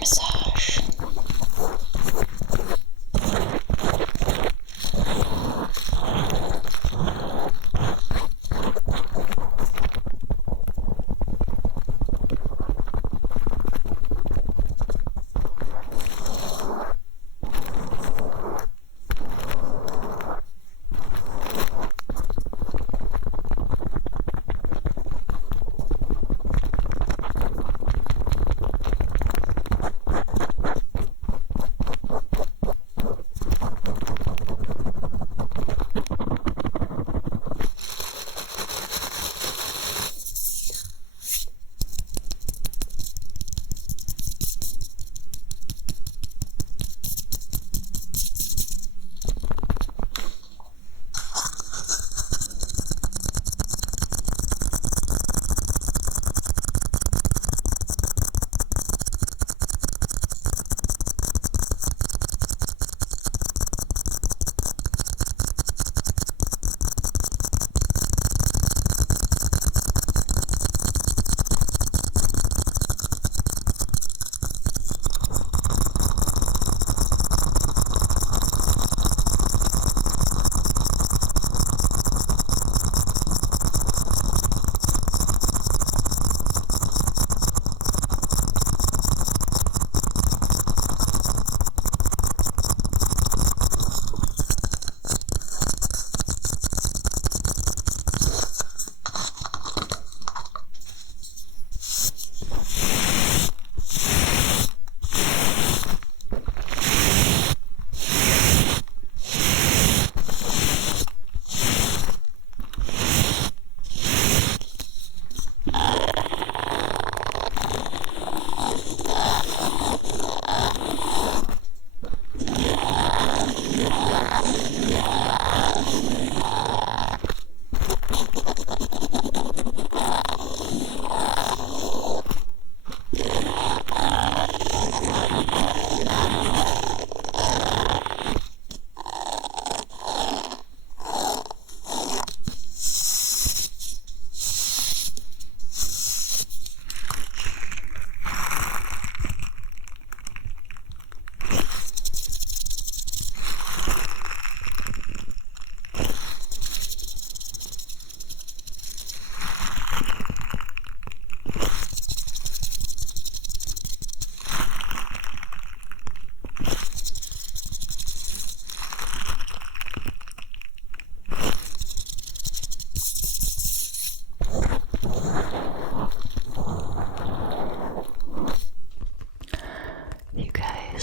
massage.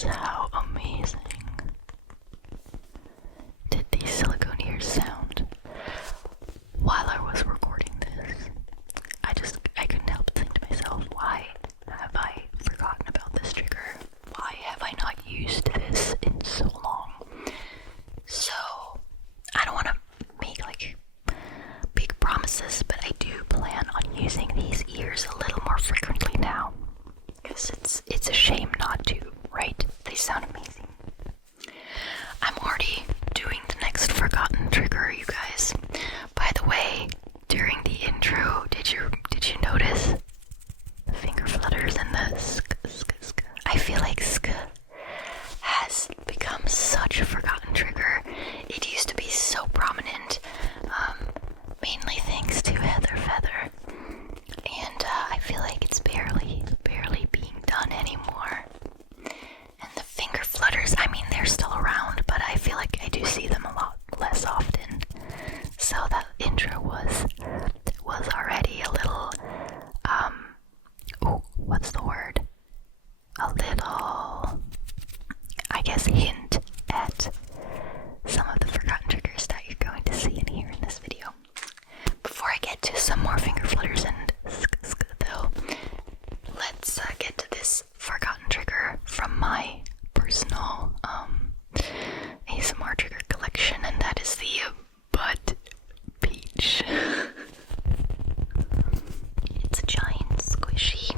How amazing did these silicone ears sound while I was recording this? I couldn't help but think to myself, why have I forgotten about this trigger? Why have I not used this in so long? So, I don't want to make like big promises, but I do plan on using these ears a little more frequently now. Because it's a shame not to, right? They sound amazing. I'm already doing the next forgotten trigger, you guys. By the way, during the intro, did you notice the finger flutters and the sk? I feel like sk has become such a forgotten trigger. It used to be so prominent, mainly thanks to Heather Feather. And I feel like it's barely being done anymore. And the finger flutters, I mean, they're still around, but I feel like I do see them a lot less often. So that intro was already a little, what's the word? A little, I guess, hint at some of the forgotten triggers that you're going to see and hear in this video. Before I get to some more finger flutters and though, let's get to this forgotten trigger from my personal ASMR trigger collection, and that is the butt peach. It's a giant squishy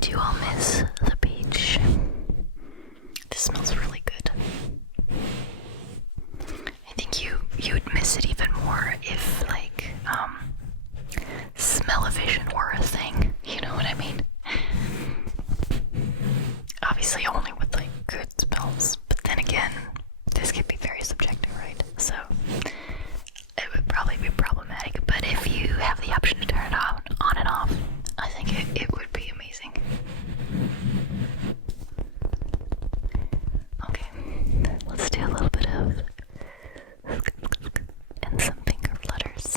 do all miss the beach. This smells really good. I think you'd miss it even more if like smell-o-vision were a thing. You know what I mean? Obviously only with like good smells, but then again, this could be very subjective, right? So it would probably be problematic, but if you have the option to turn it on and off, I think it would be amazing. Okay, let's do a little bit of and some finger flutters.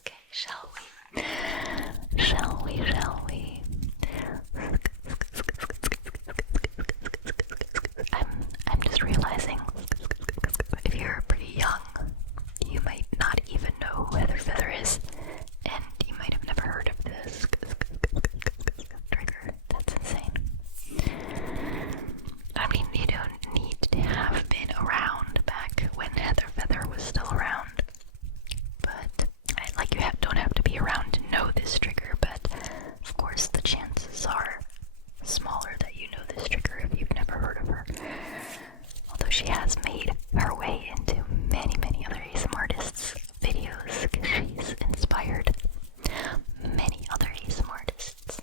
Okay, shall we? Shall we? Shall we? I'm just realizing if you're pretty young, you might not even know who Heather Feather is, and you might have never heard of this trigger. That's insane. I mean, you don't need to have been around back when Heather Feather was still around, but like you don't have to be around to know this trigger, but of course the chances are smaller that you know this trigger if you've never heard of her. Although she has made her way into many, many other ASMR artists' videos because she's inspired many other ASMR artists.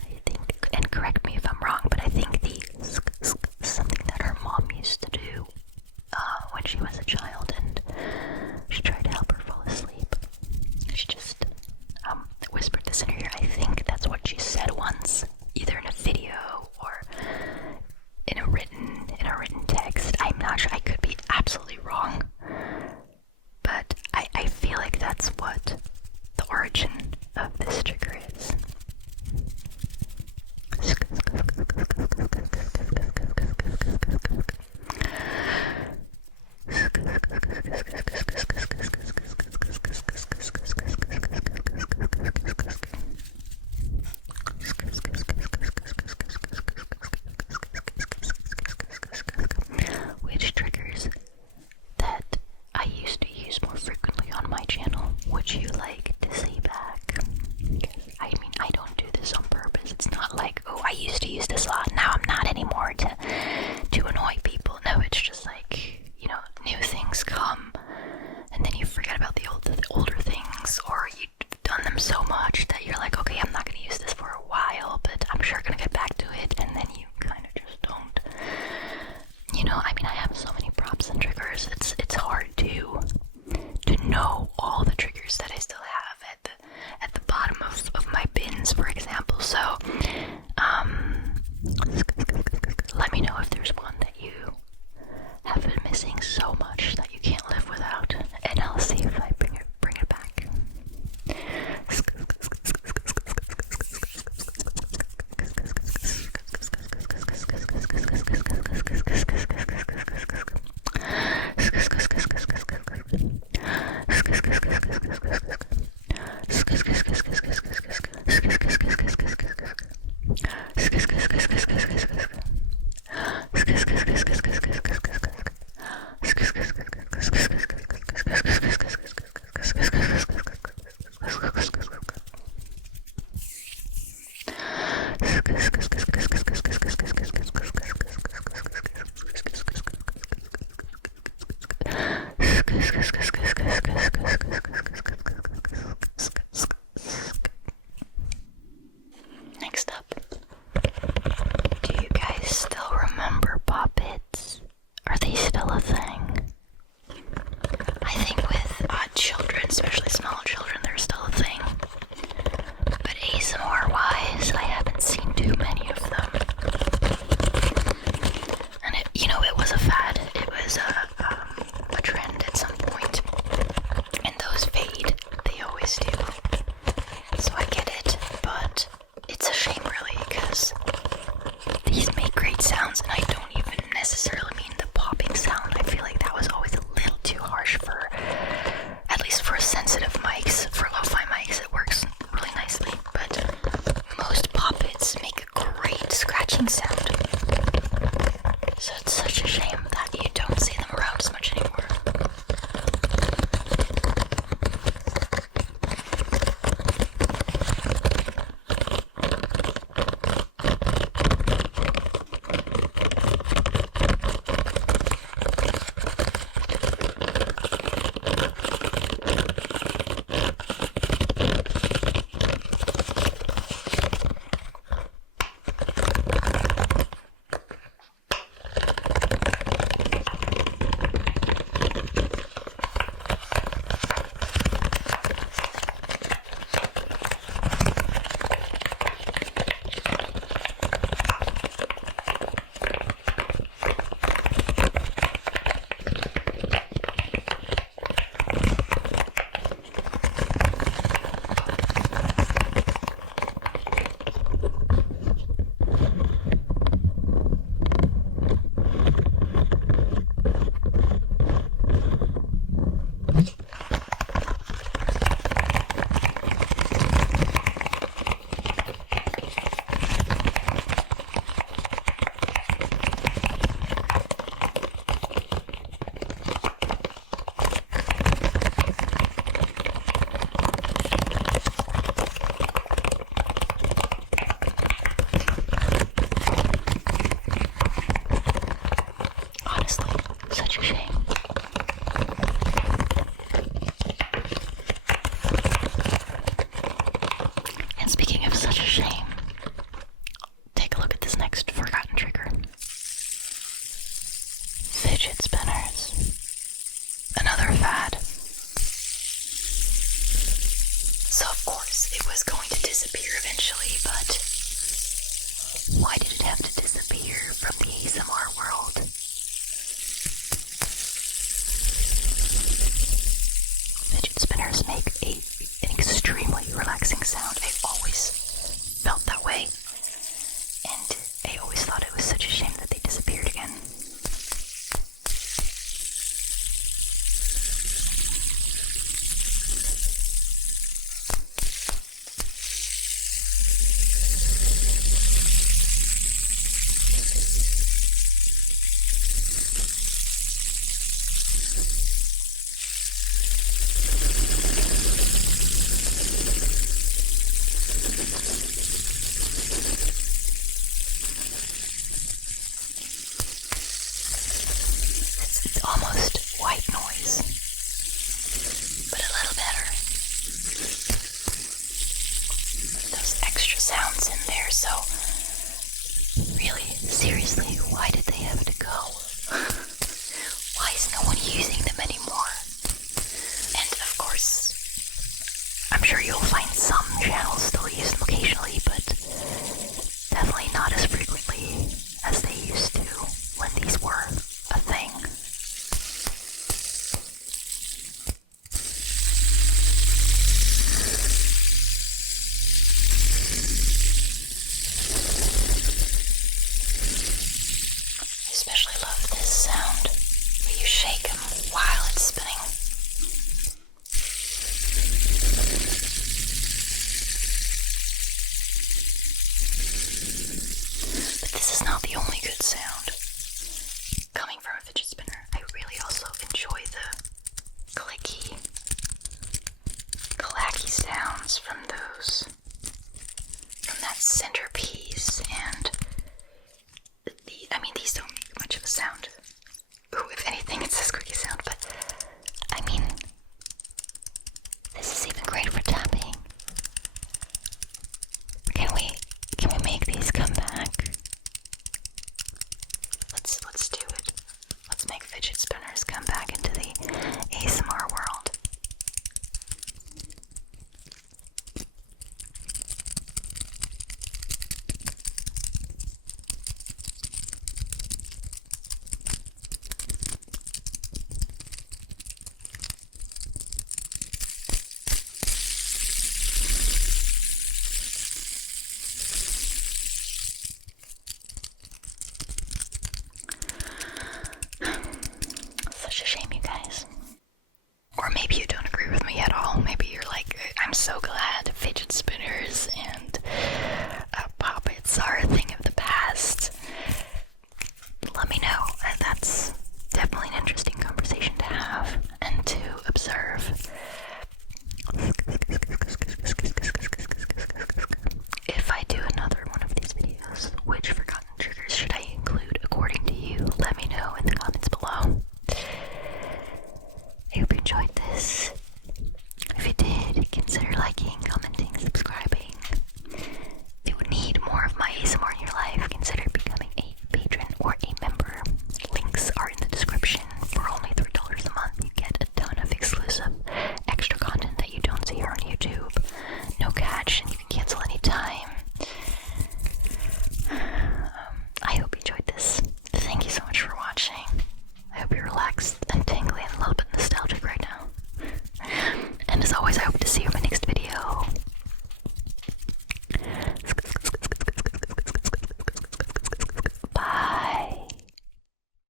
I think, and correct me if I'm wrong, but I think something that her mom used to do when she was a child, and she tried to help her fall asleep. She just whispered this in her ear. I think that's what she said once, either in a video or in a written text. I'm not sure. I could be absolutely wrong, but I feel like that's what the origin of this trigger is. Which triggers that I used to use more frequently on my channel would you like to see back? I mean, I don't do this on purpose. It's not like, oh, I used to use this a lot, now I'm not anymore to annoy people. No, it's just like, you know, new things come and then you forget about the older things, or you've done them so much that you're like, okay, I'm not going to use this for a while, but I'm sure going to get back to it, and then you kind of just don't. You know, I mean, I have so many props and triggers, it's hard to know all the triggers that I still have at the bottom of my bins, for example. So let me know if there's one that you have been missing so much that you can't live without, and I'll see if I bring it back. there, so really, seriously, why did they have to go? Why is no one using them anymore? And of course, I'm sure you'll find some channels still use them occasionally, but definitely not as frequently as they used to when these were a thing. I especially love this sound where you shake them while it's spinning. But this is not the only good sound coming from a fidget spinner. I really also enjoy the clicky, clacky sounds from that centerpiece.